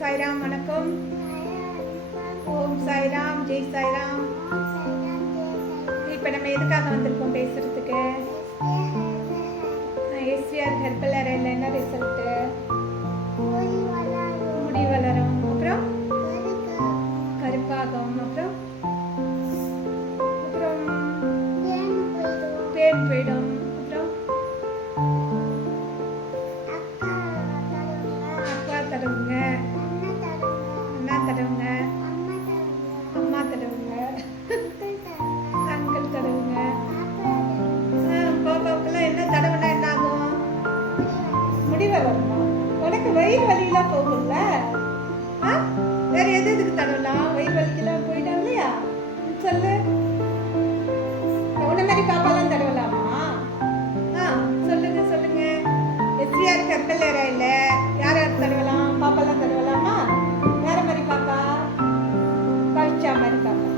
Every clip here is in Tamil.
சாய்ராம் வணக்கம். ஓம் சாய்ராம், ஜெய் சாய்ராம். இப்போ நம்ம எதுக்காக வந்திருக்கோம் பேசுறதுக்கு? எஸ்விஆர் ஹெர்பல் அறையில் என்ன ரிசல்ட்டு? முடி வளரும், அப்புறம் கருப்பாகும், அப்புறம் அப்புறம் பேன் போயிடும், அப்புறம் அக்கா தடவுங்க, அண்ணா தடவுங்க, அம்மா தடவுங்க, அங்கிள் தடவுங்க. பாப்பாவுக்குலாம் என்ன தடவுனா என்ன ஆகும்? முடி வளருமா? உனக்கு வயிறு வலியெல்லாம் போகும்ல? வேற எதுக்கு தடவலாம்? வயிறு வலிக்கெல்லாம் போயிடும் இல்லையா? சொல்லு. உன்ன மாதிரி பாப்பாலாம் தடவலாமா? சொல்லுங்க சொல்லுங்க. எஸ்விஆர் ஹெர்பல் அறையில் யார் யார் தடவலாம்? பாப்பாலாம் தடவலாமா? வேற மாதிரி பாப்பா? பவிச்சா மாதிரி பாப்பா.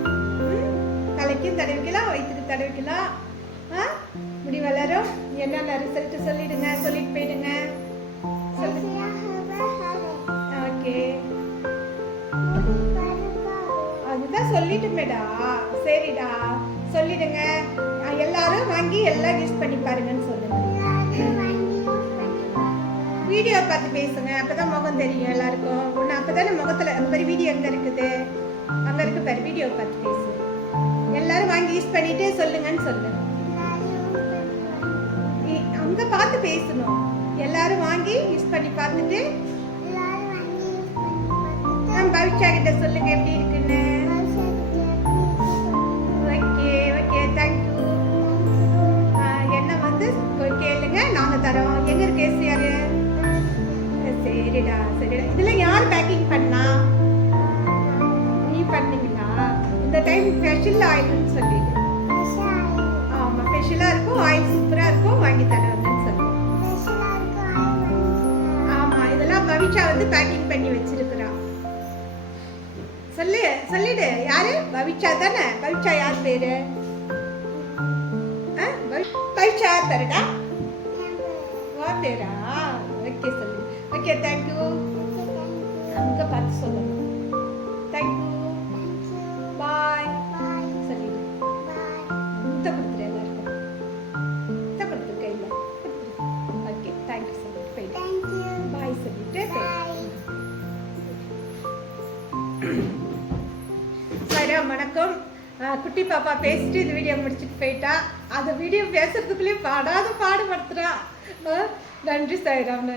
தலைக்கும் தடவிக்கலாம், வயிற்றுக்கு தடவிக்கலாம். முடி வளரும். என்னென்ன ரிசல்ட் சொல்லிடுங்க, சொல்லிட்டு போயிடுங்க. ஓகே, அதுதான் சொல்லிட்டுமேடா. சரிடா, சொல்லிடுங்க. எல்லாரும் வாங்கி எல்லாம் யூஸ் பண்ணி பாருங்கன்னு சொல்லுங்க. வீடியோ பார்த்து பேசுங்க, அப்பதான் முகம் தெரியும் எல்லாருக்கும். ஒன்று அப்பதானே முகத்துல அந்த வீடியோ எங்க இருக்குது? அங்க இருக்கு பாரு, வீடியோ பார்த்து பேசு. எல்லாரும் வாங்கி யூஸ் பண்ணிட்டு சொல்லுங்கன்னு சொல்லு. அங்க பார்த்து பேசணும். எல்லாரும் வாங்கி யூஸ் பண்ணி பார்த்துட்டு பவிச்சா கிட்ட சொல்லுங்க எப்படி இருக்குன்னு. Okay okay, thank you. என்ன வந்து கேளுங்க, நாங்க தரோம். எங்க இருக்கு எஸ்விஆர்? சரிடா சரிடா. இதுல யார் பேக்கிங் பண்ணா? நீ பண்ணீங்களா? இந்த டைம் ஸ்பெஷல் ஆயில்னு சொல்லிடு. ஆமா, ஸ்பெஷலா இருக்கும், ஆயில் சூப்பரா இருக்கும், வாங்கி தரேன்னு சொல்லு. ஆமா, இதெல்லாம் பவிச்சா வந்து பேக்கிங் பண்ணி வச்சிருக்கிறா. சொல்லு, சொல்லிடு. யாரு? பவிச்சா தானே? பவிச்சா யார் பேரு? பவிச்சா யார் பேருடா? வா பேரா? ஓகே சொல்லு. Okay, thank you. அங்க பார்த்து சொல்லணும். தேங்க்யூ, பாய் சொல்லிடு. முத்த கொடுத்துரு எல்லாருக்கும். முத்த கொடுத்துரு கையில். ஓகே, தேங்க்யூ சொல்லிட்டு போயிட்டு பாய் சொல்லிட்டு சாய்ராம் வணக்கம். குட்டி பாப்பா பேசிட்டு இந்த வீடியோ முடிச்சுட்டு போயிட்டா. அந்த வீடியோ பேசுறதுக்குள்ளேயும் பாடாத பாடுபடுத்துறா. நன்றி சாய்ராம்.